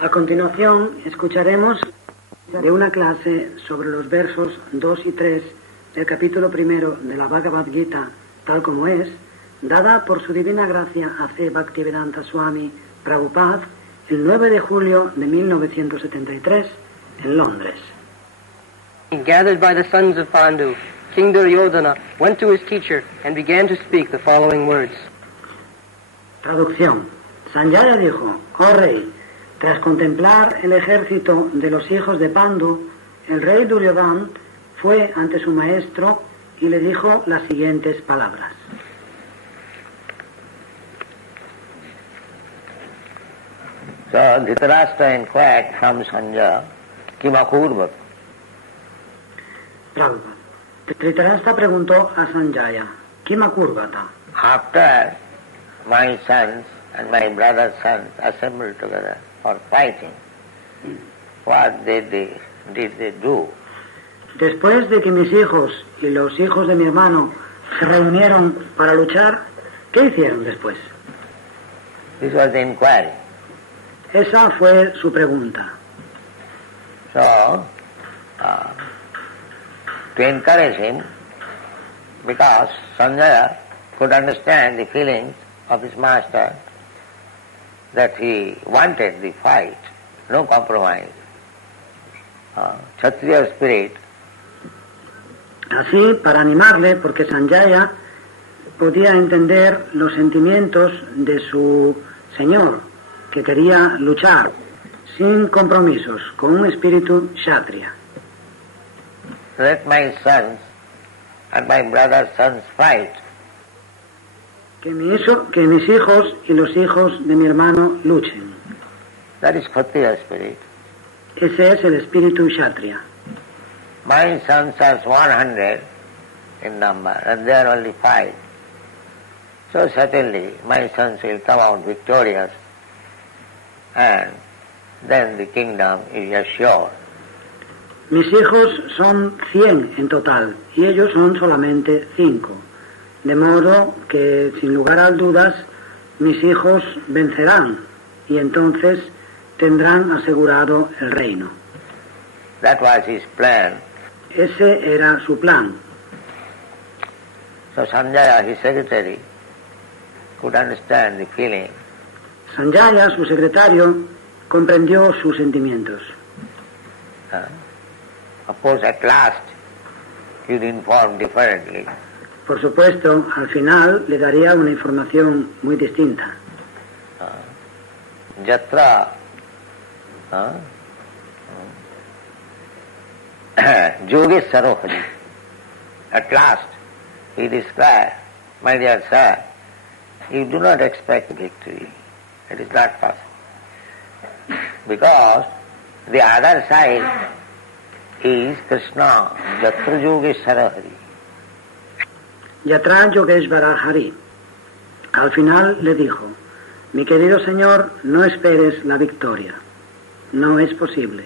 A continuación, escucharemos de una clase sobre los versos 2 y 3 del capítulo primero de la Bhagavad Gita, tal como es, dada por su divina gracia a C. Bhaktivedanta Swami Prabhupada el 9 de julio de 1973 en Londres. Gathered by the sons of Pandu, King Duryodhana went to his teacher and began to speak the following words. Traducción. Sanjaya dijo, oh rey, tras contemplar el ejército de los hijos de Pandu, el rey Duryodhana fue ante su maestro y le dijo las siguientes palabras. So Dhritarashtra inquired from Sanjaya, Kimakurvat. Prabhupada. Dhritarashtra preguntó a Sanjaya, Kimakurvata. After my sons and my brother's sons assembled together for fighting, what did they do? Después de que mis hijos y los hijos de mi hermano se reunieron para luchar, ¿qué hicieron después? This was the inquiry. Esa fue su pregunta. So, to encourage him, because Sanjaya could understand the feelings of his master, that he wanted the fight, no compromise. Kshatriya spirit. Así, para animarle, porque Sanjaya podía entender los sentimientos de su señor, que quería luchar sin compromisos, con un espíritu kshatriya. Let my sons and my brother's sons fight. Que mis hijos y los hijos de mi hermano luchen. That is Kshatriya spirit. Ese es el espíritu kshatriya. My sons are 100 in number and they are only 5. So certainly my sons will come out victorious and then the kingdom is assured. Mis hijos son 100 en total y ellos son solamente 5. De modo que, sin lugar a dudas, mis hijos vencerán y entonces tendrán asegurado el reino. That was his plan. Ese era su plan. So Sanjaya, his secretary, could understand the feeling. Sanjaya, su secretario, comprendió sus sentimientos. Of course, at last, he would inform differently. Por supuesto, al final le daría una información muy distinta. Yatra Yogeshwaro Hari. At last, he described, my dear sir, you do not expect victory. It is not possible. Because the other side is Krishna, Yatra Yogeshwara Hari. Yatra Yogeshvara Hari. Al final le dijo, mi querido señor, no esperes la victoria. No es posible.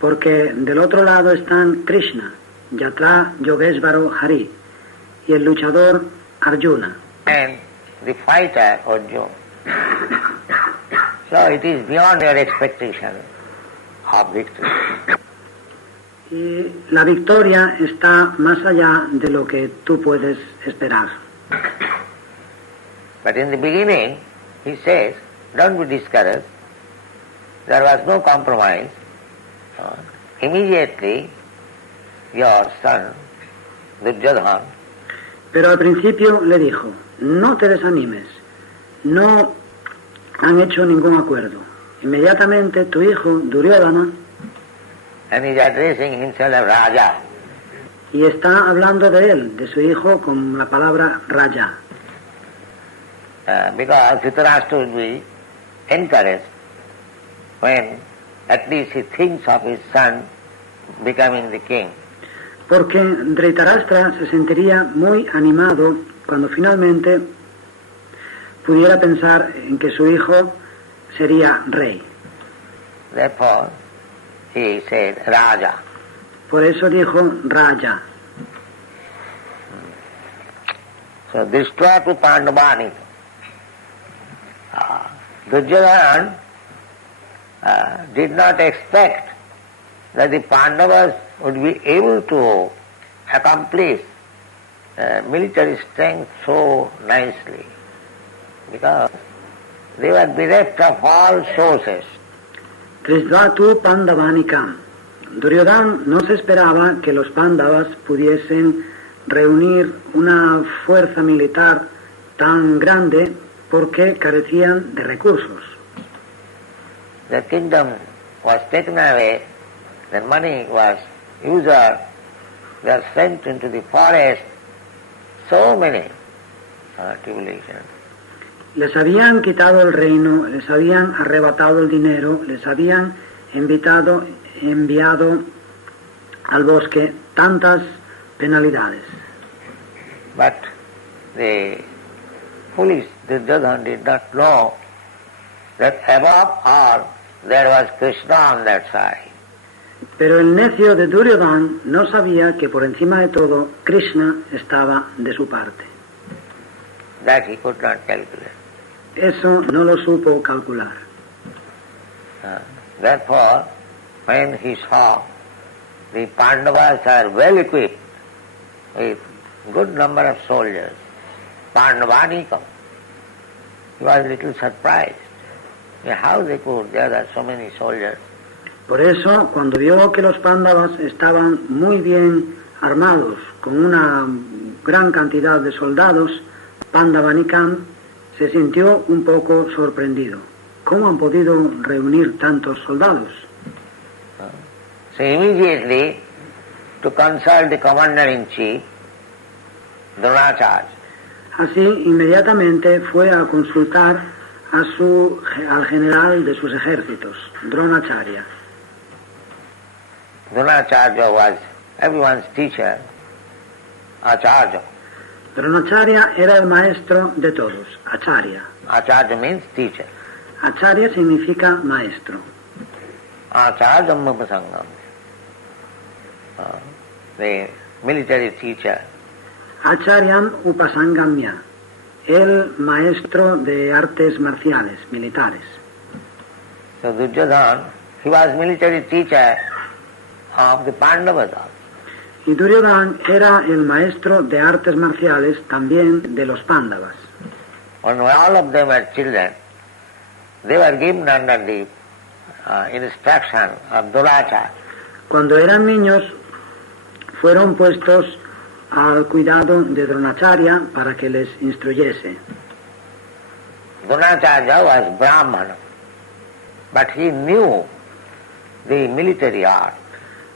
Porque del otro lado están Krishna, Yatra Yogeshvara Hari, y el luchador Arjuna. And the fighter Arjuna. So it is beyond your expectation of victory. Y la victoria está más allá de lo que tú puedes esperar. But in the beginning, he says, don't be discouraged. There was no compromise. Immediately, your son, Duryodhana, Pero al principio le dijo, no te desanimes, no han hecho ningún acuerdo. Inmediatamente tu hijo, Duryodhana, and he is addressing himself as Raja. y está hablando de él, de su hijo, con la palabra Raja. Because Dhritarashtra will be encouraged when at least he thinks of his son becoming the king. Porque Dhritarashtra se sentiría muy animado cuando finalmente pudiera pensar en que su hijo sería rey. Therefore, he said Raja. Por eso dijo Raja. So Drishtva tu Pandavani. Duryodhana did not expect that the Pandavas would be able to accomplish military strength so nicely, because they were bereft of all sources. Trisvatu Pandavanikam. Duryodhana no se esperaba que los Pandavas pudiesen reunir una fuerza militar tan grande porque carecían de recursos. The kingdom was taken away, the money was used, they are sent into the forest, so many tribulations. Les habían quitado el reino, les habían arrebatado el dinero, les habían enviado al bosque tantas penalidades. But the foolish Duryodhana did not know that above all there was Krishna on that side. Pero el necio de Duryodhana no sabía que por encima de todo Krishna estaba de su parte. That he could not calculate. Eso no lo supo calcular. Therefore, when he saw the Pandavas are well equipped with good number of soldiers, Pandavanikam, he was a little surprised. How they could, there are so many soldiers. Por eso, cuando vio que los Pándavas estaban muy bien armados, con una gran cantidad de soldados, Pandavanikam se sintió un poco sorprendido. ¿Cómo han podido reunir tantos soldados? So immediately, to consult the commander-in-chief, Dronacharya. Así, inmediatamente fue a consultar al general de sus ejércitos, Dronacharya. Dronacharya was everyone's teacher, Acharya. Dronacharya era el maestro de todos, Acharya. Acharya means teacher. Acharya significa maestro. Acharya Upasangam, the military teacher. Acharyam Upasangamya, el maestro de artes marciales, militares. So Duryodhana, he was military teacher of the Pandavas also. Y Duryodhana era el maestro de artes marciales también de los Pándavas. When all of them were children, they were given under the instruction of Dronacharya. Cuando eran niños, fueron puestos al cuidado de Dronacharya para que les instruyese. Dronacharya was Brahmana, but he knew the military art.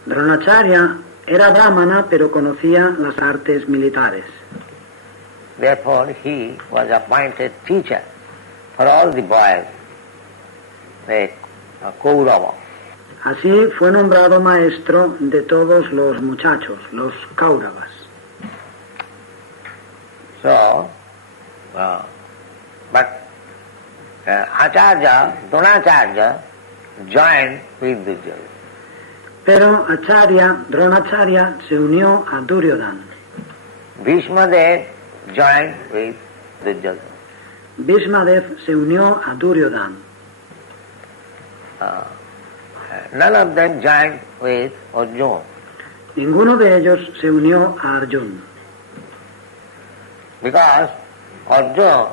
Dronacharya era brahmana, pero conocía las artes militares. Therefore, he was appointed teacher for all the boys, the Kaurava. Así fue nombrado maestro de todos los muchachos, los Kauravas. So, but Acharya, Dronacharya joined with Duryodhana. Pero Dronacharya se unió a Duryodhana. Bhishmadev joined with Duryodhana. Bhishmadev se unió a Duryodhana. None of them joined with Arjuna. Ninguno de ellos se unió a Arjuna. Because Arjuna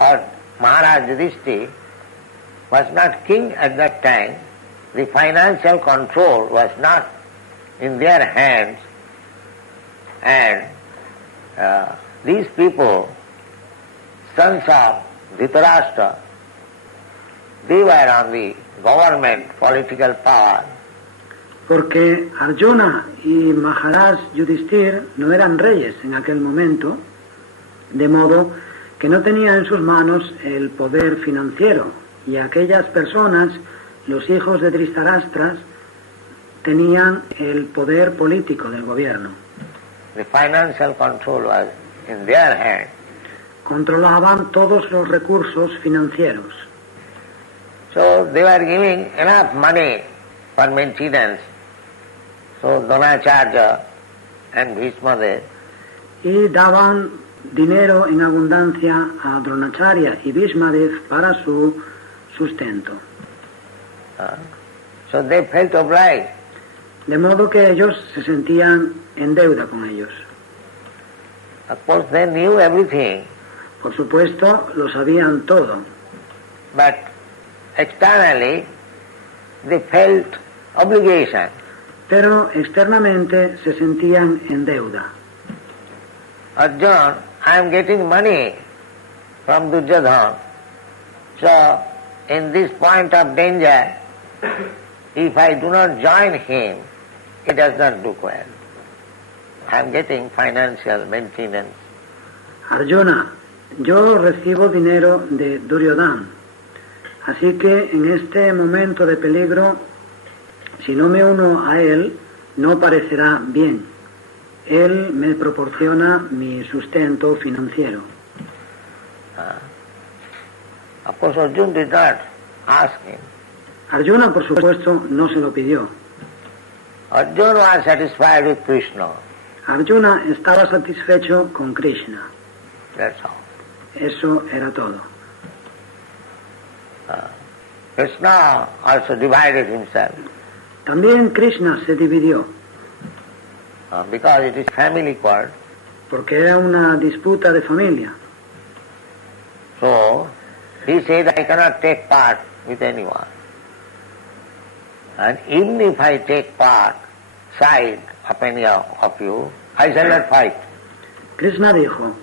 or Maharaj Yudhishthira was not king at that time. The financial control was not in their hands, and these people, sons of Dhritarashtra, they were on the government political power. Porque Arjuna y Maharaj Yudhishthira no eran reyes en aquel momento, de modo que no tenían en sus manos el poder financiero, y aquellas personas, los hijos de Dhritarashtra, tenían el poder político del gobierno. The financial control was in their hand. Controlaban todos los recursos financieros. So they were giving enough money for maintenance. So Dronacharya and Bhishmadev. Y daban dinero en abundancia a Dronacharya y Bhishmadev para su sustento. So they felt obliged. De modo que ellos se sentían en deuda con ellos. Of course they knew everything, Por supuesto, lo sabían todo, but externally they felt obligation. pero externamente se sentían en deuda. Arjuna, I am getting money from Duryodhana. So, in this point of danger, if I do not join him, he does not do well. I am getting financial maintenance. Arjuna, yo recibo dinero de Duryodhana, así que en este momento de peligro, si no me uno a él, no parecerá bien. Él me proporciona mi sustento financiero. Of course, Arjuna did not ask him. Arjuna, por supuesto, no se lo pidió. Arjuna was satisfied with Krishna. Arjuna estaba satisfecho con Krishna. That's all. Eso era todo. Krishna also divided himself También Krishna se dividió, because it is family quarrel. porque era una disputa de familia. So, he said, I cannot take part with anyone. And even if I take part, side of any of you, I shall not fight. Krishna dijo,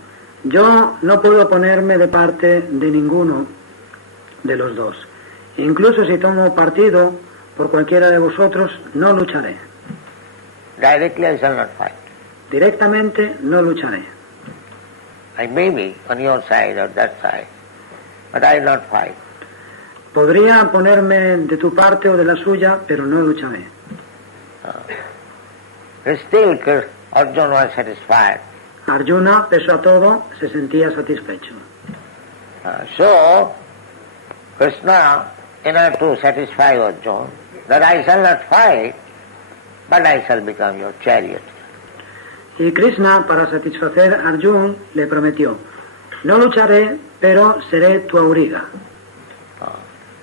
yo no puedo ponerme de parte de ninguno de los dos. Incluso si tomo partido por cualquiera de vosotros, no lucharé. Directly I shall not fight. Directamente no lucharé. I may be on your side or that side, but I will not fight. Podría ponerme de tu parte o de la suya, pero no lucharé. Still, Arjuna was satisfied. Arjuna, pese a todo, se sentía satisfecho. So, Krishna, in order to satisfy Arjuna, that I shall not fight, but I shall become your chariot. Y Krishna, para satisfacer a Arjuna, le prometió, no lucharé, pero seré tu auriga.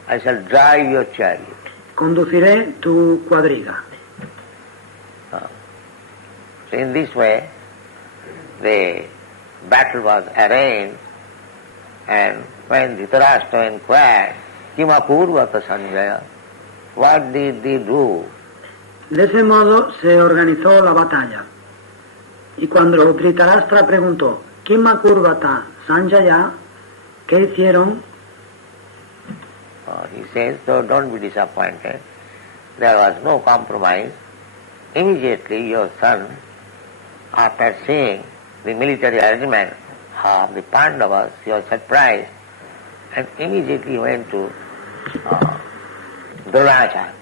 I shall drive your chariot. Conduciré tu cuadriga. So in this way, the battle was arranged, and when Dhritarashtra inquired, Kimakurvata Sanjaya, what did they do? De ese modo se organizó la batalla. Y cuando Dhritarashtra preguntó, Kimakurvata Sanjaya, ¿qué hicieron? He says, so don't be disappointed. There was no compromise. Immediately your son, after seeing the military arrangement of the Pandavas, he was surprised and immediately went to Dronacharya.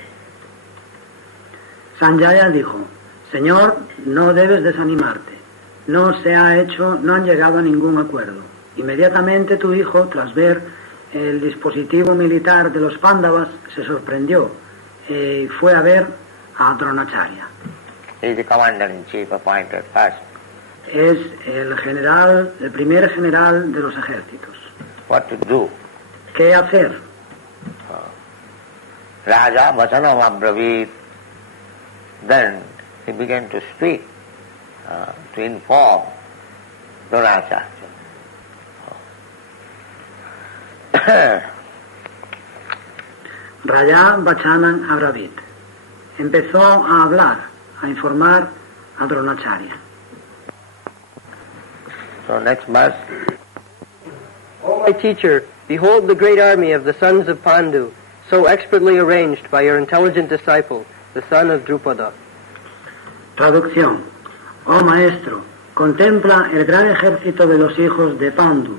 Sanjaya dijo, Señor, no debes desanimarte. No han llegado a ningún acuerdo. Inmediatamente tu hijo, tras ver el dispositivo militar de los Pándavas, se sorprendió y fue a ver a Dronacharya. He is the commander-in-chief appointed first. Es el primer general de los ejércitos. What to do? ¿Qué hacer? Raja Vasanam Abravit. Then he began to speak, to inform Dronacharya. Raja Vachanan Abravit. Empezó a hablar, a informar a Dronacharya. So next verse. O my teacher, behold the great army of the sons of Pandu, so expertly arranged by your intelligent disciple, the son of Drupada. Traducción. Oh maestro, contempla el gran ejército de los hijos de Pandu,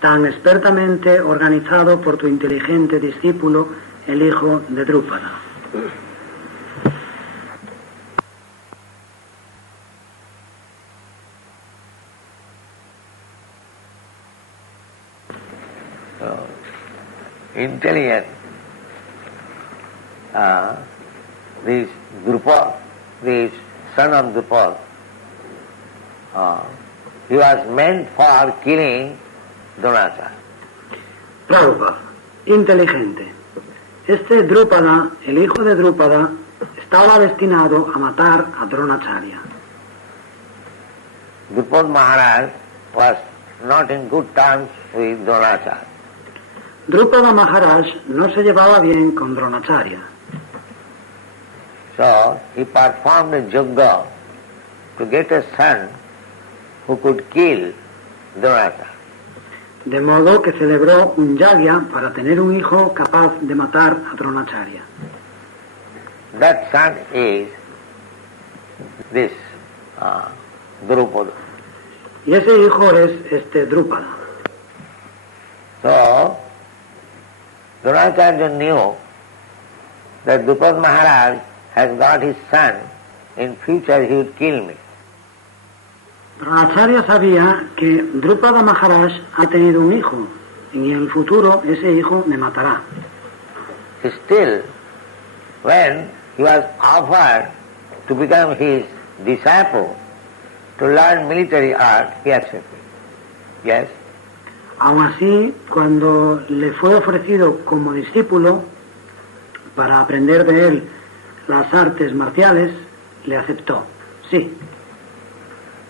tan expertamente organizado por tu inteligente discípulo, el hijo de Drupada. Intelligent. This Drupada, this son of Drupada, he was meant for killing Dronacharya. Prabhupada, inteligente. Este Drupada, el hijo de Drupada, estaba destinado a matar a Dronacharya. Drupad Maharaj was not in good terms with Dronacharya. Drupada Maharaj no se llevaba bien con Dronacharya. So he performed a yajna to get a son who could kill Dronacharya. De modo que celebró un yagya para tener un hijo capaz de matar a Dronacharya. That son is this Drupada. Y ese hijo es este Drupada. So Dronacharya knew that Drupad Maharaj has got his son, in future he would kill me. Dronacharya sabía que Drupada Maharaj ha tenido un hijo y en el futuro ese hijo me matará. Still, when he was offered to become his disciple, to learn military art, he accepted. Yes? Aun así, cuando le fue ofrecido como discípulo para aprender de él las artes marciales, le aceptó. Sí.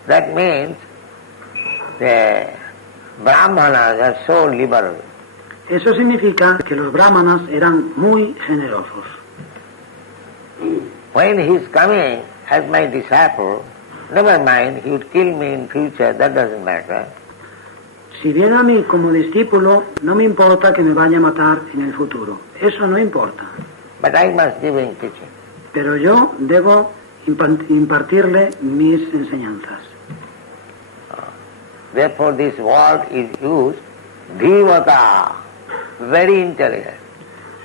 That means the Brahmanas are so liberal. Eso significa que los brahmanas eran muy generosos. When he is coming as my disciple, never mind, he would kill me in future, that doesn't matter. Si viene a mí como discípulo, no me importa que me vaya a matar en el futuro. Eso no importa. But I must give him teaching. Pero yo debo impartirle mis enseñanzas. Therefore this word is used, dhimata, very intelligent.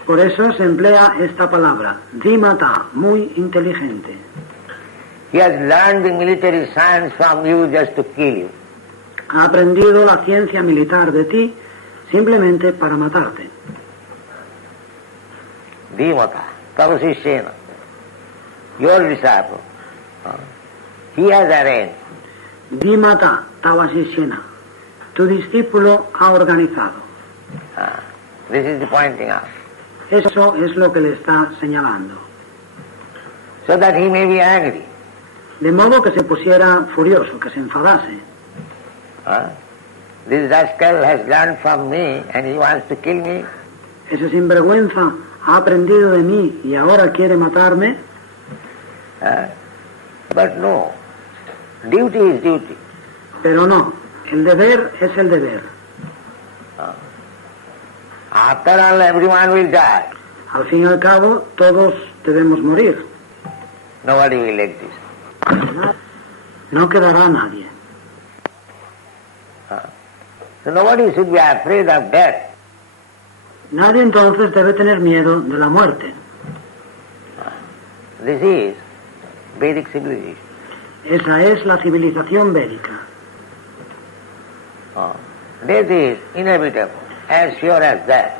Por eso se emplea esta palabra, dhimata, muy inteligente. He has learned the military science from you just to kill you. Ha aprendido la ciencia militar de ti simplemente para matarte. Dhimata, Tavasishena, your disciple. He has arranged. Dhimata, Tavasishena, tu discípulo ha organizado. This is the pointing out. Eso es lo que le está señalando. So that he may be angry. De modo que se pusiera furioso, que se enfadase. This rascal has learned from me and he wants to kill me. Ese sinvergüenza ha aprendido de mí y ahora quiere matarme. But no, duty is duty. Pero no, el deber es el deber. After all, everyone will die. Al fin y al cabo, todos debemos morir. Nobody will exist. No quedará nadie. So nobody should be afraid of death. Nadie entonces debe tener miedo de la muerte. This is Vedic civilization. Esa es la civilización védica. Death is inevitable, as sure as that.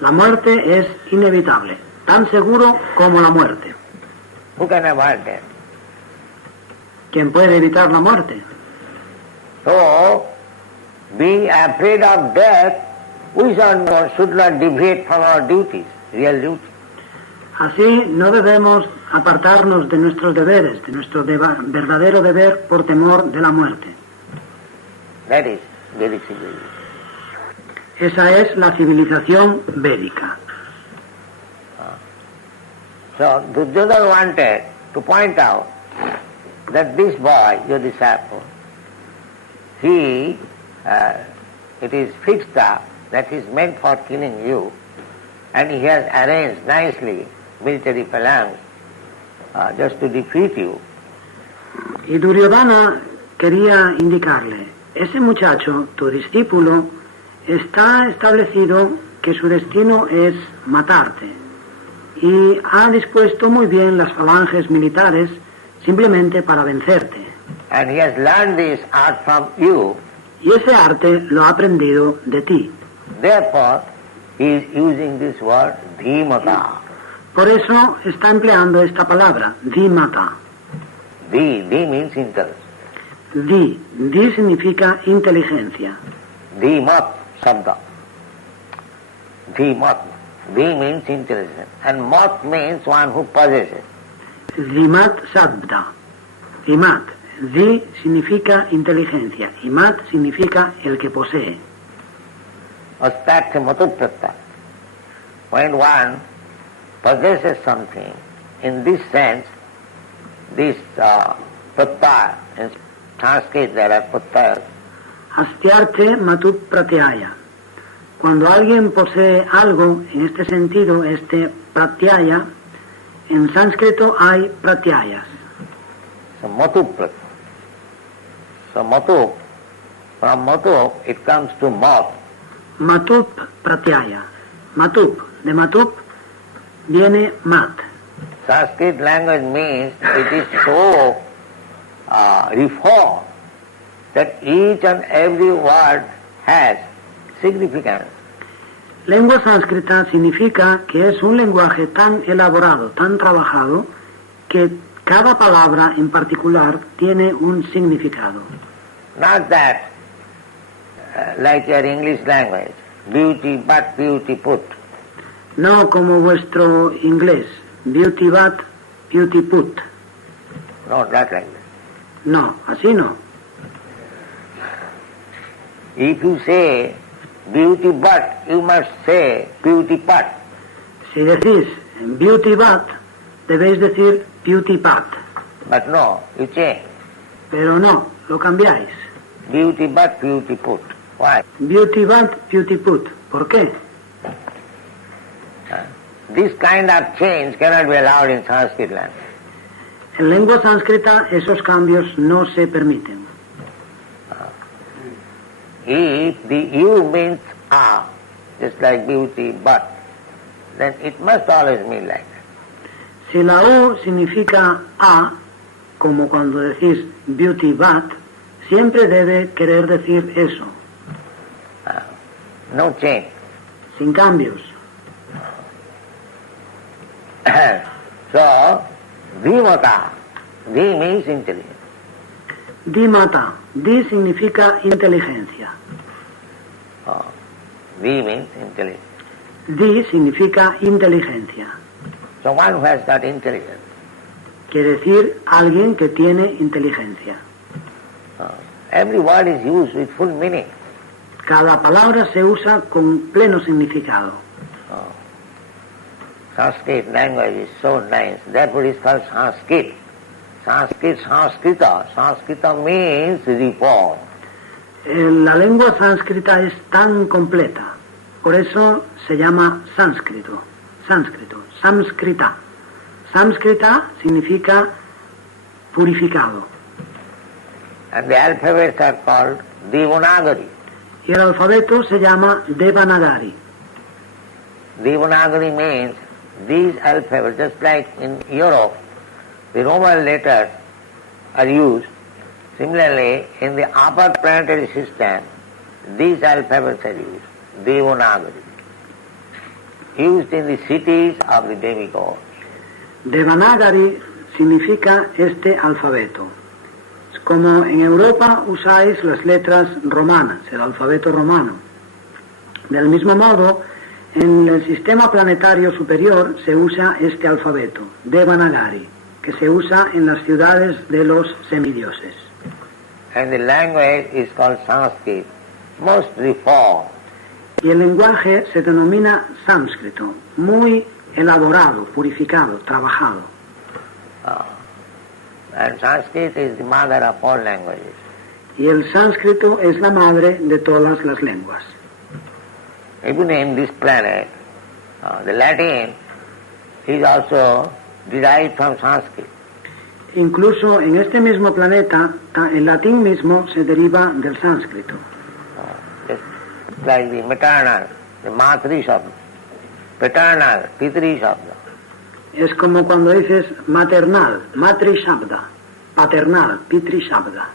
La muerte es inevitable, tan seguro como la muerte. Who can avoid death? ¿Quién puede evitar la muerte? So, being afraid of death, we should not deviate from our duties, real duties. Así no debemos apartarnos de nuestros deberes, de nuestro verdadero deber por temor de la muerte. That is Vedic civilization. Esa es la civilización védica. So Duryodhana wanted to point out that this boy, your disciple, it is fixed up that he is meant for killing you, and he has arranged nicely military phalanx just to defeat you. Y Duryodhana quería indicarle, ese muchacho, tu discípulo, está establecido que su destino es matarte y ha dispuesto muy bien las falanges militares simplemente para vencerte. And he has learned this art from you. Y ese arte lo ha aprendido de ti. Therefore, he is using this word dhimata. Por eso está empleando esta palabra, dhimata. Dhi means intelligence. Di significa inteligencia. Dhimat sabda. Dhimat. Dhi means intelligence, and mat means one who possesses. Dhimat Sabda. Dhimat. Dhi significa inteligencia y mat significa el que posee. Astartha matupratta. When one possesses something, in this sense, this pratyaya, in Sanskrit there are pratyayas. Astyarte matut pratyaya. Cuando alguien posee algo, en este sentido, este pratyaya, en sánscrito hay pratyayas. So matupratta. So matu, from matu it comes to mat. Matup pratyaya. Matup. De matup viene mat. Sanskrit language means it is so reformed that each and every word has significance. Lengua sánscrita significa que es un lenguaje tan elaborado, tan trabajado, que cada palabra en particular tiene un significado. Not that, like your English language, beauty but, beauty put. No como vuestro inglés, beauty but, beauty put. No, not like that. No, así no. If you say beauty but, you must say beauty but. Si decís beauty but, debéis decir beauty but. But no, you change. Pero no, lo cambiáis. Beauty but, beauty put. Why? Beauty but, beauty put. ¿Por qué? This kind of change cannot be allowed in Sanskrit language. En lengua sánscrita esos cambios no se permiten. If the you means a, just like beauty but, then it must always mean like that. Si la U significa a, como cuando decís beauty but, siempre debe querer decir eso, No change. sin cambios. So, dhimata, dhi means intelligence. Dimata, di significa inteligencia. Dhi means intelligence. Di significa inteligencia. So one who has got intelligence, Quiere decir alguien que tiene inteligencia. every word is used with full meaning. Cada palabra se usa con pleno significado. Sanskrit language is so nice, therefore it is called Sanskrit. Sanskrit, Sanskrita. Sanskrita means reform. La lengua sánscrita es tan completa, por eso se llama sánscrito. Sánscrito, samskrita. Samskrita significa purificado. And the alphabets are called Devanagari. Y el alfabeto se llama Devanagari. Devanagari means these alphabets, just like in Europe, the Roman letters are used. Similarly, in the upper planetary system, these alphabets are used. Devanagari. Used in the cities of the demigods. Devanagari significa este alfabeto. Como en Europa usáis las letras romanas, el alfabeto romano. Del mismo modo, en el sistema planetario superior se usa este alfabeto, Devanagari, que se usa en las ciudades de los semidioses. And the language is called Sanskrit, most reformed. Y el lenguaje se denomina sánscrito, muy elaborado, purificado, trabajado. And Sanskrit is the mother of all languages. Y el sánscrito es la madre de todas las lenguas. Even in this planet, the Latin is also derived from Sanskrit. Incluso en este mismo planeta, el latín mismo se deriva del sánscrito. Just like the maternal, the matri shabda, paternal, pitri shabda. Es como cuando dices maternal, matri shabda, paternal, pitri shabda.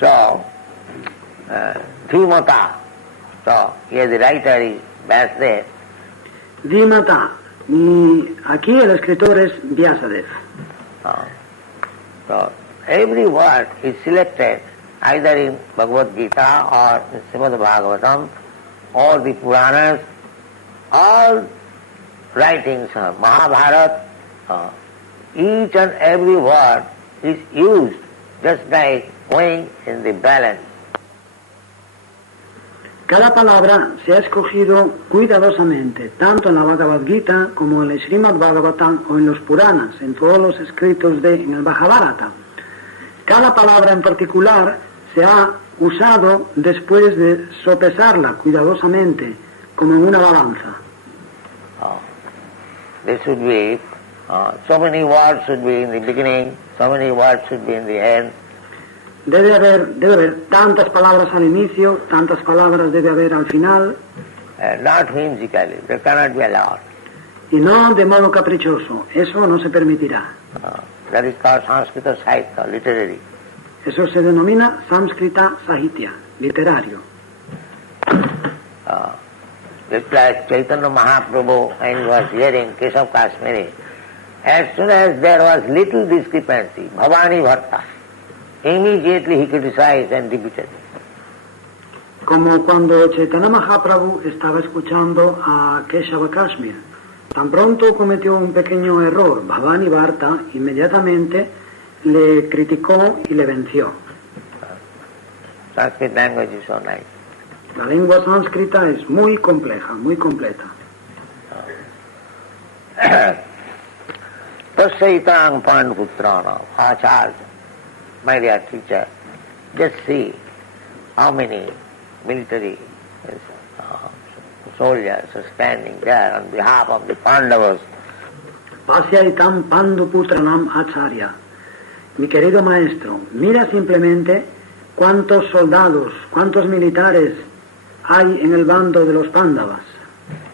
So, Dhimata, so here the writer is Vasudev. Dhimata, y aquí el escritor es Vyasadeva. So every word is selected either in Bhagavad Gita or in Srimad Bhagavatam or the Puranas, all writings, Mahabharata, each and every word is used just like weighing in the balance. Cada palabra se ha escogido cuidadosamente, tanto en la Bhagavad Gita como en el Srimad Bhagavatam o en los Puranas, en todos los escritos en el Mahabharata. Cada palabra en particular se ha usado después de sopesarla cuidadosamente, como en una balanza. There should be so many words should be in the beginning, so many words should be in the end. Debe haber tantas palabras al inicio, tantas palabras debe haber al final. Not whimsically, that cannot be allowed. Y no de modo caprichoso, eso no se permitirá. That is called Sanskrita Sahitya, literary. Eso se denomina Samskrita Sahitya, literario. Just like Chaitanya Mahaprabhu, when he was hearing Keshav Kashmiri, as soon as there was little discrepancy, Bhavani Bharta, immediately he criticized and debated. Como cuando Chaitanya Mahaprabhu estaba escuchando a Keshava Kashmir. Tan pronto cometió un pequeño error, Bhavani Bharta inmediatamente le criticó y le venció. Sanskrit language is so nice. La lengua sánscrita es muy compleja, muy completa. Tasaitang Panduputrana, Acharya, my dear teacher, just see how many military soldiers are standing there on behalf of the Pandavas. Pasyaitam Panduputranam Acharya. Mi querido maestro, mira simplemente cuántos soldados, cuántos militares hay en el bando de los Pándavas.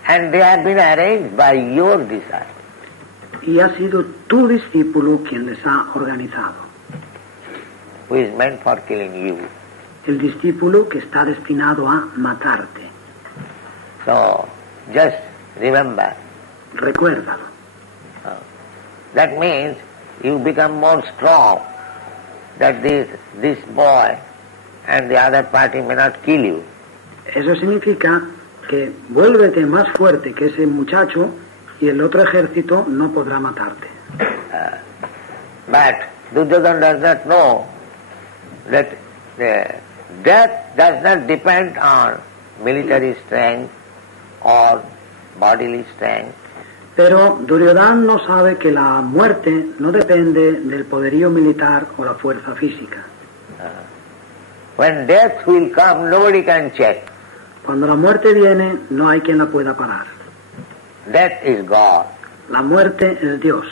And they have been arranged by your disciple. Y ha sido tu discípulo quien les ha organizado. Who is meant for killing you. El discípulo que está destinado a matarte. So, just remember. Recuérdalo. That means you become more strong, that this boy and the other party may not kill you. Eso significa que vuélvete más fuerte que ese muchacho y el otro ejército no podrá matarte. But Duryodhana does not know that death does not depend on military strength or bodily strength. Pero Duryodhana no sabe que la muerte no depende del poderío militar o la fuerza física. When death will come, nobody can check. Cuando la muerte viene, no hay quien la pueda parar. Death is God. La muerte es Dios.